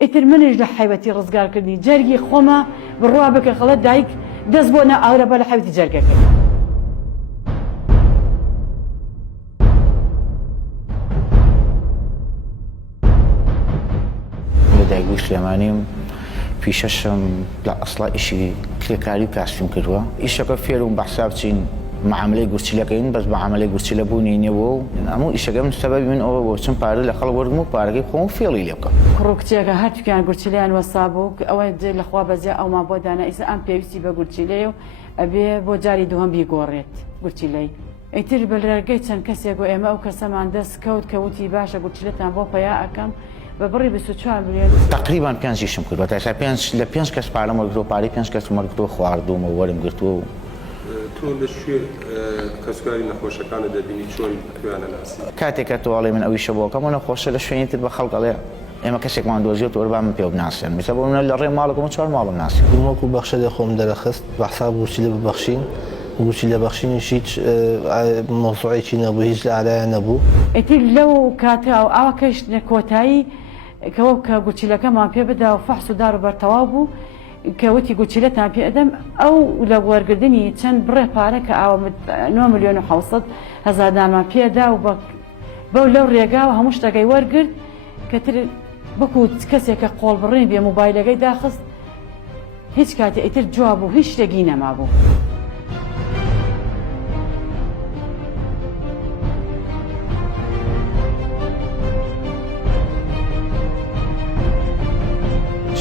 ئیتر منیش لە حیوەتی ڕزگارکردنی جەرگی خۆمە بڕوا بکە خەڵەت دایک دەست بۆ نەئاورە بە لە حیوەتی جەرگەکەی. لە دایکبووی سلێمانیم پیشەشم لە ئەسڵا ئیشی کرێکاری پاسیم کردووە. ئیشەکە فێرم بەحسا بچین معاملەی گورچیلەکەین بەس معاملەی گورچیلە بوونی نێوە و هەموو ئیشەکەم سەبەبی من ئەوە بۆ چم پارە لە خەڵک وەرگم و پارەکەی خۆم فێڵی لێ بکەم. کوڕ و کچێکە هەردووکیان گورچیلەیان وەسا بوو کە ئەوە لەخوا بەجێ ئەومان بۆ دانا ئیسا ئەم پێویستی بە گورچیلەیە و ئەبێ بۆ جاری دووەم بیگۆڕێت گورچیلەی. ئیتر بەلەرگەی چەند کەسێک و ئێمە ئەو کەسەمان دەست کەوت کەوتی باشە گورچیلەتان بۆ پەیا ئەەکەم بە بڕی 24 ملیۆن. تقریبا 5 شیشم کرد بە تاسا لە 5 کەس پارەم وەرگرتووە پارەی 5 کەس وەرگرتووە خواردوومە وەرم گرتووە. تۆ لە شوێ کەسوکاری نەخۆشەکانە دەبینی چۆن کوێیانە ناسی؟ کاتێکە تۆڵێ من ئەویشە بۆکەم و نەخۆشە لە شوێنی تر بە خەڵکەڵێ ئێمە کەسێکمان دۆزیێت وەربا من پێ بناسیێن میسە بۆ منە لە ڕێ ماڵەکەم 4 ماڵم ناسی. وەکو بەخشە لێ خۆم دەرەخست بەحساب گورچیلە ببەخشین گورچیلە بەخشینیش هیچ مۆسوعێکی نەبوو هیچ لە ئالایە نەبوو. ئیتر لەو کاتە ئەوە کەش کۆتایی کەوە کە گورچیلەکەمان پێ بدا و فەحس و دار و بەرتەواو بوو کەوتی گورچیلەتان پێ ئەدەم ئەو لە وەرگردنی چەند بڕێ پارە کە ئاوە 9 ملیۆن و 700 هەزار دانمان پێدا و بەو لەو ڕێگاوە هەموو شتەکەی وەرگرت کەتر بەکو کەسێکە قۆڵ بڕێن بێ مۆبایلەکەی داخست هیچ کاتێ ئیتر جواب بوو هیچ شتێکی نەما بوو.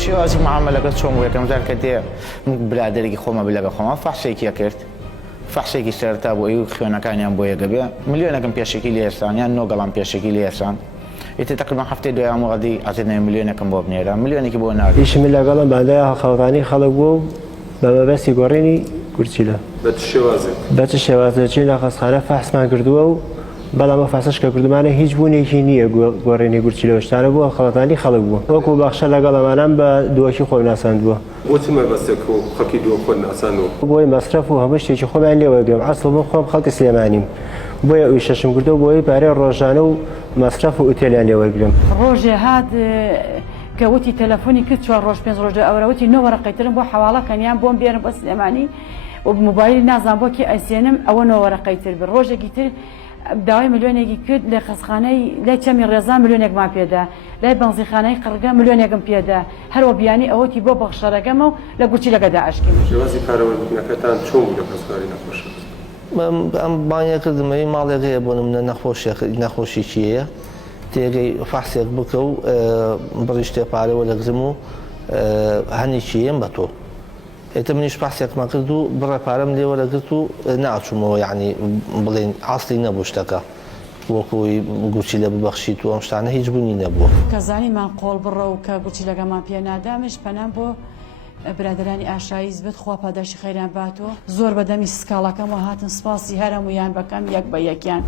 شێوازی معاملەکە چۆن بوو یەکەم جار کە دێ برادێکی خۆمە بلەگە خۆمە فەحسێکیە کرد فەحسێکی سەرتا بۆ ئەوی خوێنەکانیان بۆ یەکە بێ ملیۆنەکەم پێشێکی لێ ئێستان یان 9 گەڵام پێشێکی لێ ئێستان ئیتر تقریبا هەفتەی دوایان وەڵی ئازێنێ ملیۆنەکەم بۆ بنێرە ملیۆنێکی بۆ ناردی. ئیشم لەگەڵم بەندەیە خەڵکانی خەڵک بوو و بە مەبەستی گۆڕینی گورچیلە. بە چ شێوازێک؟ بە چ شێوازێکی لە خەستخانە فەحسمان کردووە و بەڵام ئەو فەحسەش کە کردمانە هیچ بوونێکی نییە گۆڕینی گورچیلە شتانە بووە خەڵەتانی خەڵک بووە. وەکو بەخشە لەگەڵەمانم بە دووەکی خۆی ناساندووە. بۆچی مەبەستێک و خەڵکی دووە خۆی ناساندووە؟ بۆی مەصرف و هەموو شتێکی خۆمان لێ وەرگرم ئەسڵ من خۆم خەڵکی سلێمانیم بۆیە ئەوی شەشم کردەوە بۆی پارەی ڕۆژانە و مەصرف و ئوتێلیان لێ وەرگرم. ڕۆژێ هات کەوتی تەلەفۆنی کرد 4 ڕۆژ 5 ڕۆژ ئەوەوتی 9 وەرەقەیترم بۆ حەواڵەکەنیان بۆم بێرن بە سلێمانی و مۆبایلی نازان بۆ کێ ئەسێنم ئەوە 9 وەرەقەیتر بر ڕۆژێکی تر داوای ملیۆنێکی کرد لە خەسخانەی لای چەمی ڕێزان ملیۆنێکمان پێدا لای بەنزیخانەی قڕگە ملیۆنێکم پێدا هەروە بیانی ئەوەتی بۆ بەخشەرەکەمە و لە گورچیلەکەدا ئاشکیم. شێوازی پارەوەرگرتنەکەتان چۆن بوو لە کەسوکاری نەخۆشە؟ ئەم بانیە کردمەوەی ماڵێکەیە بۆ منە نەخۆشیچیەیە تێگەی فەحسێک بکە و بڕیشتێ پارەوە لەگزم و هەنیچیەم بە تۆ. ئێتە منیش پاسێکمان کرد و بڕێ پارەم لێوەرەگرت و ناچوومەوە یعنی بڵێن ئاستەی نەبوو شتەکە وەکوی گورچیلە ببەخشیت و ئەم شتانە هیچ بوونی نەبووە. کەزانیمان قۆڵ بڕە و کە گورچیلەکەمان پێ نادامش پەنام بۆ برادرانی ئاشاییز بێت خوا پاداشی خەیریان باتەوە زۆر بەدەمی سکاڵەکەمەوە هاتن سپاسی هەرەمویان بەکەم یەک بە یەکیان